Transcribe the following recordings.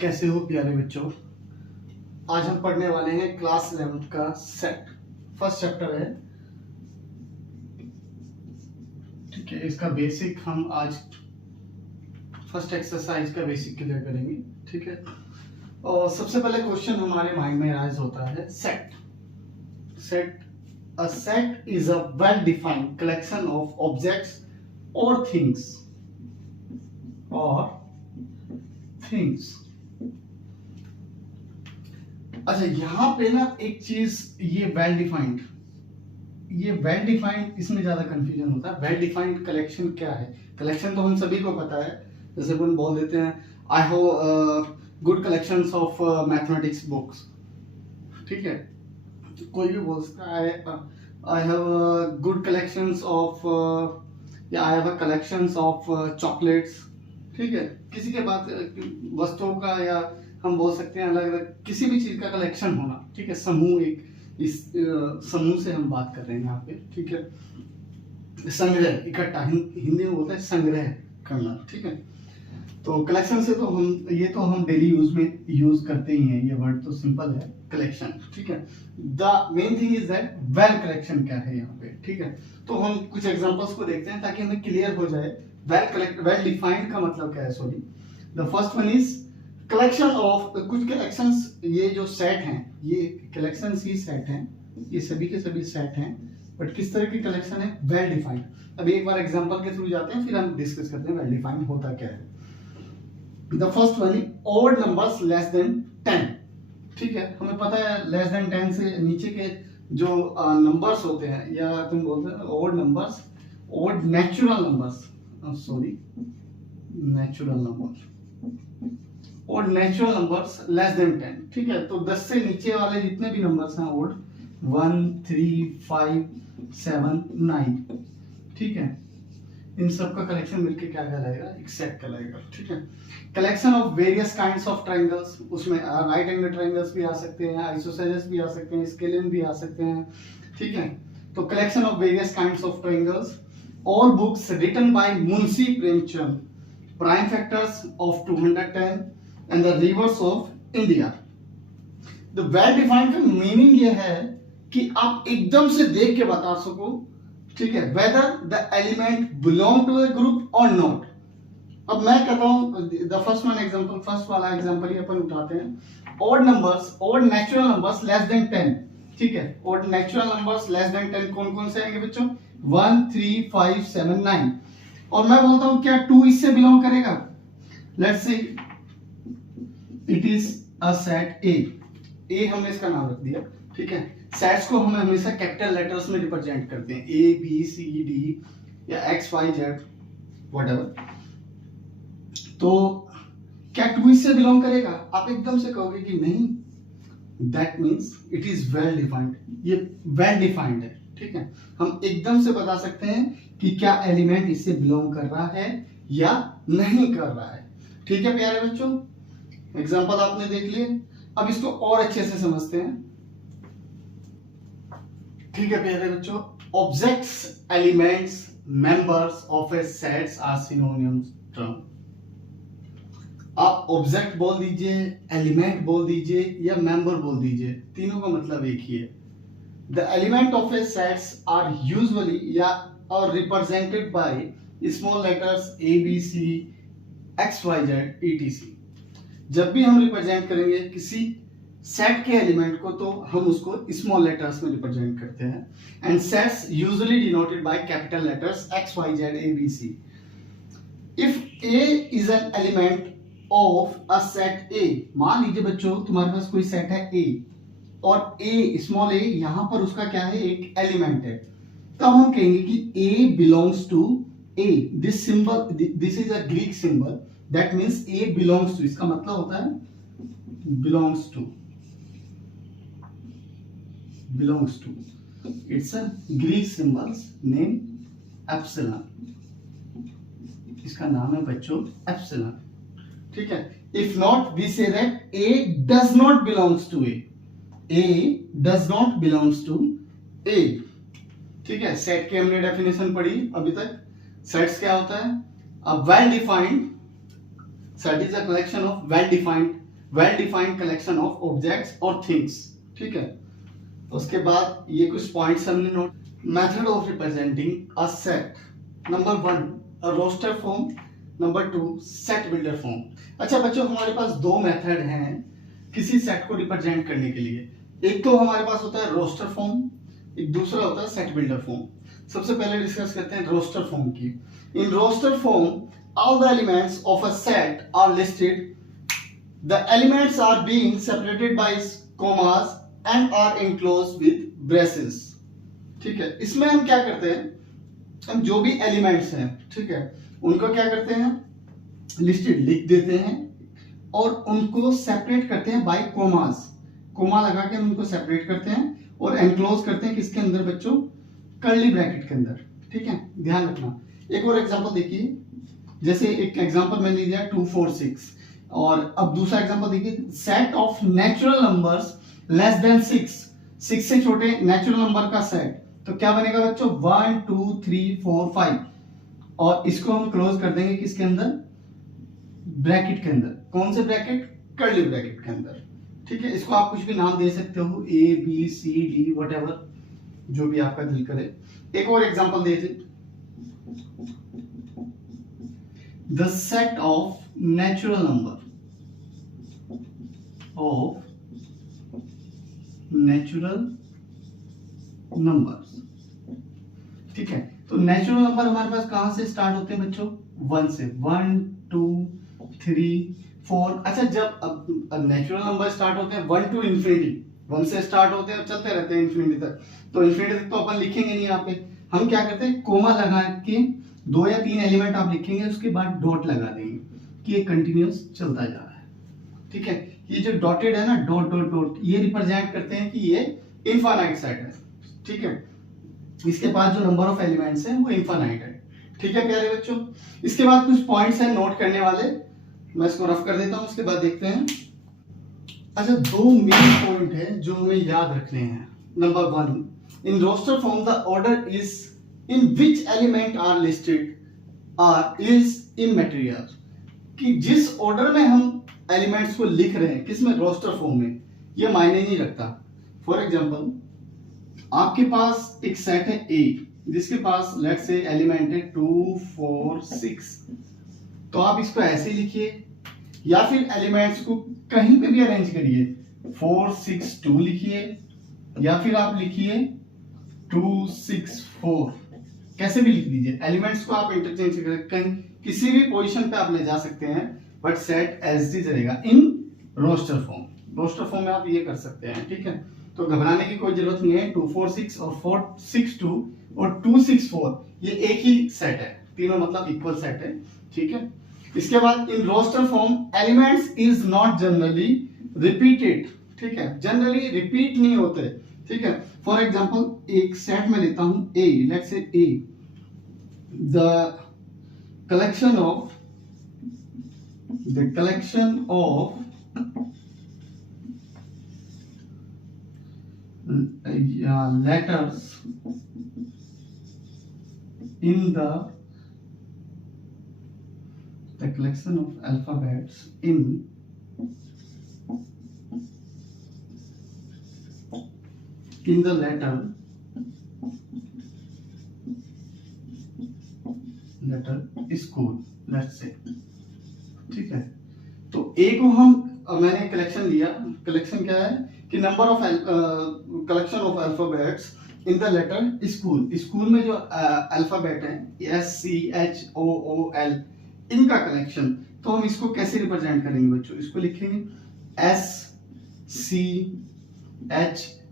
कैसे हो प्यारे बच्चों। आज हम पढ़ने वाले हैं क्लास 11 का सेट। फर्स्ट चैप्टर है, ठीक है। इसका बेसिक हम आज फर्स्ट एक्सरसाइज का बेसिक क्लियर करेंगे, ठीक है। और सबसे पहले क्वेश्चन हमारे माइंड में राइज होता है set. A set is a well defined collection of objects और थिंग्स अच्छा, यहाँ पे ना एक चीज, ये वेल डिफाइंड इसमें ज्यादा कंफ्यूजन होता है। वेल डिफाइंड कलेक्शन क्या है? कलेक्शन तो हम सभी को पता है, जैसे अपन बोल देते हैं I have good collections of mathematics books, ठीक है। तो कोई भी बोल सकता है I have good collections of, या I have collections of chocolates, ठीक है। किसी के बात वस्तुओं का, या हम बोल सकते हैं अलग अलग किसी भी चीज का कलेक्शन होना, ठीक है। समूह, एक इस समूह से हम बात कर रहे हैं यहाँ पे, ठीक है। संग्रह, इकट्ठा, हिंदी में बोलते हैं संग्रह करना, ठीक है। तो कलेक्शन से तो हम डेली यूज में यूज करते ही हैं, ये वर्ड तो सिंपल है, कलेक्शन, ठीक है। The main thing is that well collection क्या है यहाँ पे, ठीक है। तो हम कुछ एग्जांपल्स को देखते हैं ताकि हमें क्लियर हो जाए वेल डिफाइंड का मतलब क्या है। Sorry, the first one is collection of, कुछ कलेक्शंस, ये जो सेट हैं, ये कलेक्शंस ही सेट हैं, ये सभी के सभी सेट हैं, बट किस तरह की कलेक्शन है? Well defined. अभी एक बार एग्जांपल के थ्रू जाते हैं, फिर हम डिस्कस करते हैं वेल डिफाइंड होता क्या है। The first one is odd numbers less than 10, ठीक है। हमें पता है लेस देन 10 से नीचे के जो नंबर्स होते हैं, या तुम बोलते हैं odd numbers, odd natural numbers, और नेचुरल नंबर्स लेस देन 10, ठीक है। तो 10 से नीचे वाले जितने भी नंबर्स हैं, ऑड 1, 3, 5, 7, 9, ठीक है, इन सब का कलेक्शन मिलके क्या कहलाएगा? एक सेट कहलाएगा, ठीक है। Collection of various kinds of triangles, उसमें राइट एंगल ट्रायंगल्स भी आ सकते हैं, आइसोसेलेस भी आ सकते हैं, स्केलियन भी आ सकते हैं, ठीक है। तो collection of various kinds of triangles, all books written by Munshi Premchand, prime factors of 210 and the rivers of India. The well defined का मीनिंग ये है कि आप एकदम से देख के बता सको, ठीक है, whether the element belong to a group और नॉट। अब मैं कहता हूं the first one example, first वाला एग्जांपल ही अपन उठाते हैं। Odd numbers, odd natural numbers less than 10, ठीक है। Odd natural numbers less than 10 कौन कौन से आएंगे बच्चों? 1, 3, 5, 7, 9। और मैं बोलता हूं क्या 2 इससे बिलोंग करेगा? Let's say it is a set ए हमने इसका नाम रख दिया, ठीक है। सेट्स को हम हमेशा कैपिटल लेटर्स में रिप्रेजेंट करते हैं, ए बी सी डी या एक्स वाई जेड व्हाटएवर। तो क्या 2 इससे बिलोंग करेगा? आप एकदम से कहोगे कि नहीं, that means it is well defined, ये वेल डिफाइंड है, ठीक है। हम एकदम से बता सकते हैं कि क्या एलिमेंट इससे बिलोंग कर रहा है या नहीं कर रहा है, ठीक है प्यारे बच्चों। एग्जाम्पल आपने देख लिए, अब इसको और अच्छे से समझते हैं, ठीक है प्यारे बच्चों। Objects, elements, members of a sets are synonyms term. आप ऑब्जेक्ट बोल दीजिए, एलिमेंट बोल दीजिए, या मेंबर बोल दीजिए, तीनों का मतलब एक ही है। The element of a sets are usually या और represented by small letters A B C X Y Z ETC. जब भी हम रिप्रेजेंट करेंगे किसी सेट के एलिमेंट को, तो हम उसको स्मॉल लेटर्स में रिप्रेजेंट करते हैं, and sets usually denoted by capital letters X Y Z A B C. If A is an element of a set A, मान लीजिए बच्चों तुम्हारे पास कोई सेट है ए, और ए स्मॉल ए यहां पर उसका क्या है? एक एलिमेंट है। तब हम कहेंगे कि a belongs to a. This symbol, this is a Greek symbol, that means a belongs to, इसका मतलब होता है belongs to, it's a Greek symbol's name epsilon, इसका नाम है बच्चों एप्सिलॉन, ठीक है। If not we say that a does not belongs to a, ठीक है। सेट की हमने डेफिनेशन पढ़ी अभी तक। सेट्स क्या होता है? A well defined set is a collection of well defined well defined collection of objects और थिंग्स। ठीक है, उसके बाद ये कुछ पॉइंट्स हमने note. Method of representing a set, number 1 a roster form, number 2 set builder form. अच्छा बच्चों, हमारे पास दो मेथड हैं किसी सेट को रिप्रेजेंट करने के लिए। एक तो हमारे पास होता है रोस्टर फॉर्म, एक दूसरा होता है सेट बिल्डर फॉर्म। सबसे पहले डिस्कस करते हैं रोस्टर फॉर्म की। In roster form all the elements of a set are listed. The elements are being separated by commas and are enclosed with braces. ठीक है, इसमें हम क्या करते हैं, हम जो भी एलिमेंट्स हैं, ठीक है, उनको क्या करते हैं, लिस्टेड लिख देते हैं और उनको सेपरेट करते हैं बाय कोमास। कोमा लगा के उनको सेपरेट करते हैं और एनक्लोज करते हैं किसके अंदर बच्चों, कर्ली ब्रैकेट के अंदर। ठीक है, ध्यान रखना। एक और एग्जांपल देखिए, जैसे एक एग्जांपल मैंने दिया 2 4 6, और अब दूसरा एग्जांपल देखिए, set of natural numbers less then 6 से छोटे नेचुरल नंबर का सेट। तो क्या बनेगा बच्चों, 1 2 3 4 5, और इसको हम क्लोज कर देंगे किसके अंदर, ब्रैकेट के अंदर। कौन से ब्रैकेट, कर्ली ब्रैकेट के अंदर। ठीक है, इसको आप कुछ भी नाम दे सकते हो, A B C D whatever, जो भी आपका दिल करे। एक और एग्जांपल देखिए, the set of natural number numbers। ठीक है, तो नेचुरल नंबर हमारे पास कहां से स्टार्ट होते हैं बच्चों, 1 से, 1 2 3 4। अच्छा, जब अब नेचुरल नंबर स्टार्ट होते हैं 1 टू इंफिनिटी, 1 से स्टार्ट होते हैं और चलते रहते हैं इंफिनिटी तक। तो इंफिनिटी तक तो अपन लिखेंगे नहीं, यहाँ पे हम क्या करते हैं, कोमा लगा के 2 या 3 एलिमेंट आप लिखेंगे, उसके बाद डॉट लगा देंगे कि ये कंटिन्यूअस चलता जा रहा है। ठीक है, ये जो डॉटेड है ना, डॉट डॉट डॉट, ये रिप्रेजेंट करते हैं कि ये इनफाइनाइट सेट है। ठीक है, इसके पास जो नंबर ऑफ एलिमेंट्स हैं वो इनफाइनाइट है। ठीक है प्यारे बच्चों, इसके बाद कुछ पॉइंट्स हैं नोट करने वाले, मैं इसको रफ कर देता हूं, उसके बाद देखते हैं। अच्छा, 2 मेन पॉइंट है जो हमें याद रखने हैं। Number 1, in roster form the order is in which element are listed is immaterial। कि जिस ऑर्डर में हम एलिमेंट्स को लिख रहे हैं, किसमें, रोस्टर फॉर्म में, ये मायने नहीं रखता। फॉर एग्जांपल, आपके पास एक सेट है ए, जिसके पास लेट से एलिमेंट है 2 4 6, तो आप इसको ऐसे लिखिए, या फिर एलिमेंट्स को कहीं पे भी अरेंज करिए, 4 6 2 लिखिए, या फिर आप लिखिए 2 6 4, कैसे भी लिख दीजिए। एलिमेंट्स को आप इंटरचेंज करके किसी भी पोजीशन पे आप ले जा सकते हैं, but set as it is रहेगा in roster form. Roster form में आप ये कर सकते हैं। ठीक है, तो घबराने की कोई जरूरत नहीं है। 2 4 6 और 4 6 2 और 2 6 4 ये एक ही सेट है, तीनों मतलब इक्वल सेट है। ठीक है, इसके बाद in roster form elements is not generally repeated. ठीक है, जनरली रिपीट नहीं होते। ठीक है, फॉर एग्जाम्पल एक सेट में लेता हूं a, let's say a, the collection of letters in the collection of alphabets in the letter school, let's say। ठीक है, तो ए को हम, मैंने कलेक्शन लिया, कलेक्शन क्या है कि number of collection of alphabets in the letter school. School में जो अल्फाबेट है SCHOOL, इनका कलेक्शन। तो हम इसको कैसे रिप्रेजेंट करेंगे बच्चों, इसको लिखेंगे SCH।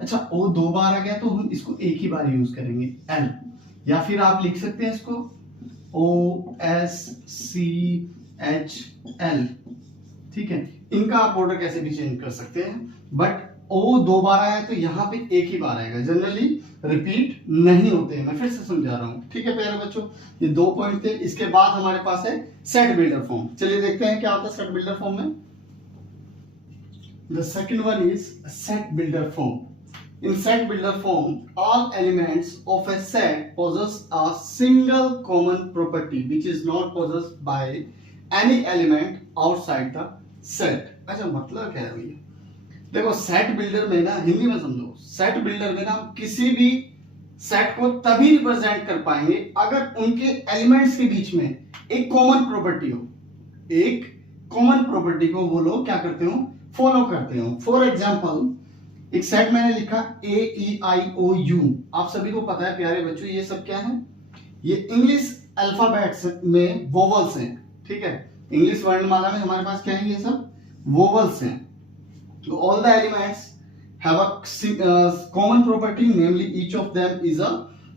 अच्छा, O 2 बार आ गया तो हम इसको एक ही बार यूज करेंगे L, या फिर आप लिख सकते हैं इसको OSCHL। ठीक है, इनका आप ऑर्डर कैसे भी चेंज कर सकते हैं, बट O 2 बार आया तो यहाँ पे एक ही बार आएगा, जनरली रिपीट नहीं होते हैं। मैं फिर से समझा रहा हूँ। ठीक है प्यारे बच्चों, ये 2 पॉइंट थे। इसके बाद हमारे पास है सेट बिल्डर फॉर्म। चलिए देखते हैं क्या होता है सेट बिल्डर फॉर्म में। The second one is set builder form. In set builder form, all elements of a set possess a single common property which is not possessed by any element outside the set. अच्छा मतलब क्या है भैया, देखो set builder में ना, हिंदी में समझो, सेट बिल्डर में ना हम किसी भी सेट को तभी रिप्रेजेंट कर पाएंगे अगर उनके एलिमेंट्स के बीच में एक कॉमन प्रॉपर्टी हो, एक कॉमन प्रॉपर्टी को वो लोग क्या करते हो, फॉलो करते हो। फॉर एग्जांपल एक सेट मैंने लिखा ए ई आई ओ यू, आप सभी को पता है प्यारे बच्चों ये सब क्या है, ये इंग्लिश अल्फाबेट्स में वोवल्स हैं, ठीक है। इंग्लिश वर्णमाला में हमारे पास क्या है, ये सब वोवल्स हैं। तो all the elements have a common property, namely each of them is a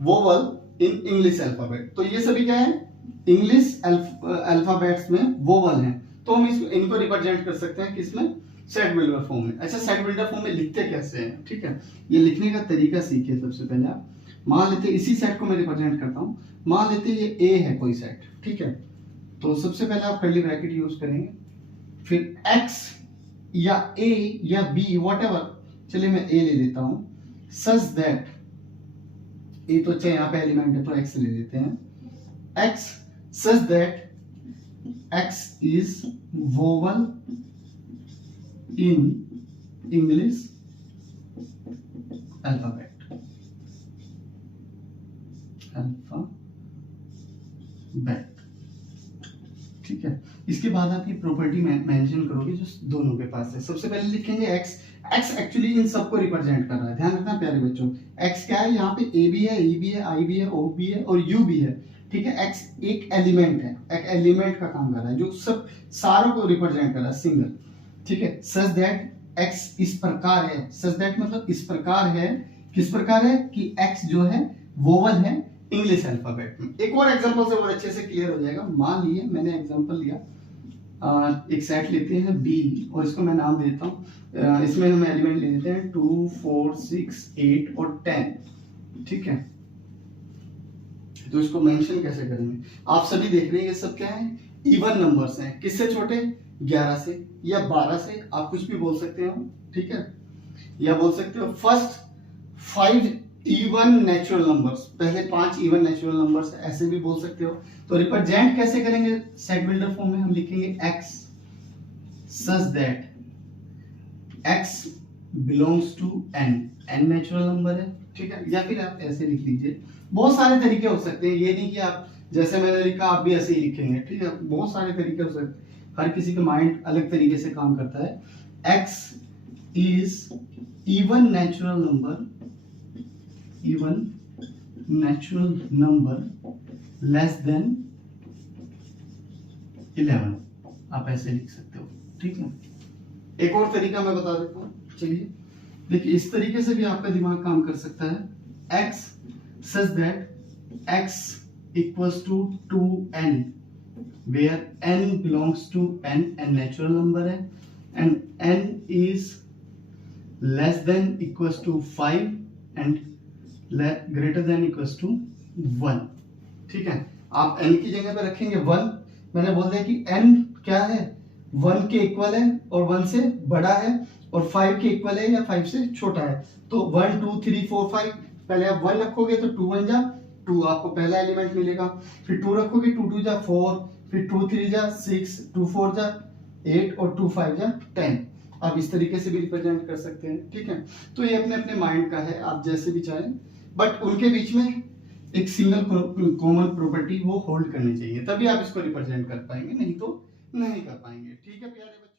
vowel in English alphabet। तो ये सभी क्या है, इंग्लिश अल्फाबेट्स में वोवल हैं, तो हम इनको रिप्रेजेंट कर सकते हैं किसमें, सेट बिल्डर फॉर्म में। अच्छा सेट बिल्डर फॉर्म में लिखते कैसे हैं, ठीक है, ये लिखने का तरीका सीखिए। सबसे पहले आप मान लेते इसी सेट को मैं रिप्रेजेंट करता हूँ, मान लेते ये ए है कोई सेट, ठीक है। तो सबसे पहले आप कर्ली ब्रैकेट यूज करेंगे, फिर एक्स या ए या बी व्हाटएवर, चलिए मैं ए ले लेता हूं, सच दैट, ए तो चाहे यहां पे एलिमेंट है तो एक्स ले लेते हैं, x such that x is vowel in English alphabet, ठीक है। इसके बाद आप ये प्रॉपर्टी मेंशन करोगे जो दोनों के पास है। सबसे पहले लिखेंगे एक्स, एक्स एक्चुअली इन सबको रिप्रेजेंट कर रहा है, ध्यान रखना प्यारे बच्चों। एक्स क्या है, यहाँ पे ए भी है, ई भी है, आई भी है, ओ भी है और यू भी है, ठीक है। एक्स एक एलिमेंट है, एक एलिमेंट का काम कर रहा है जो सब सारों को रिप्रेजेंट कर रहा है, सिंगल, ठीक है। सच दैट एक्स इस प्रकार है, सच दैट मतलब इस प्रकार है, किस प्रकार है कि एक्स जो है वोवल है इंग्लिश अल्फाबेट में। एक और एग्जांपल से और अच्छे से क्लियर हो जाएगा। मान लिए मैंने एग्जांपल लिया, एक सेट लेते हैं बी और इसको मैं नाम देता हूँ, इसमें हम एलिमेंट ले लेते हैं 2 4 6 8 और 10, ठीक है। तो इसको मेंशन कैसे करेंगे, आप सभी देख रहे हैं ये सब क्या है, इवन नंबर्स हैं, किससे छोटे, 11 से या 12 से, आप कुछ भी बोल सकते हो, ठीक है। या बोल सकते हो फर्स्ट 5 इवन नेचुरल नंबर्स, पहले 5 इवन नेचुरल नंबर्स, ऐसे भी बोल सकते हो। तो रिप्रेजेंट कैसे करेंगे सेट बिल्डर फॉर्म में, हम लिखेंगे X such that X belongs to N, N natural number है, ठीक है। या फिर आप ऐसे लिख लीजिए, बहुत सारे तरीके हो सकते हैं, ये नहीं कि आप जैसे मैंने लिखा आप भी ऐसे ही लिखेंगे, ठीक है। बहुत सारे तरीके हो सकते हैं, हर किसी का माइंड अलग तरीके से काम करता है। X is even natural number, even natural number less than 11, आप ऐसे लिख सकते हो, ठीक है। एक और तरीका मैं बता देता हूँ, चलिए देखिए, इस तरीके से भी आपका दिमाग काम कर सकता है। x such that x equals to 2n where n belongs to n, n natural number है, and n is less than equals to 5 and greater than equals to 1, ठीक है। आप n की जगह पे रखेंगे 1, मैंने बोल दिया कि n क्या है, 1 के इक्वल है और 1 से बड़ा है, और 5 के इक्वल है या 5 से छोटा है। तो 1 2 3 4 5, पहले आप 1 रखोगे तो 2 1 जा 2, आपको पहला एलिमेंट मिलेगा, फिर 2 रखोगे 2 2 जा 4, फिर 2 3 जा 6, 2 4 जा 8 और 2 5 जा 10। आप इस तरीके से भी रिप्रेजेंट कर सकते हैं, ठीक है। तो ये अपने अपने माइंड का है, आप जैसे भी चाहें, बट उनके बीच में एक सिंगल कॉमन प्रॉपर्टी वो होल्ड करनी चाहिए, तभी आप इसको रिप्रेजेंट कर पाएंगे, नहीं तो नहीं कर पाएंगे, ठीक है प्यारे बच्चों।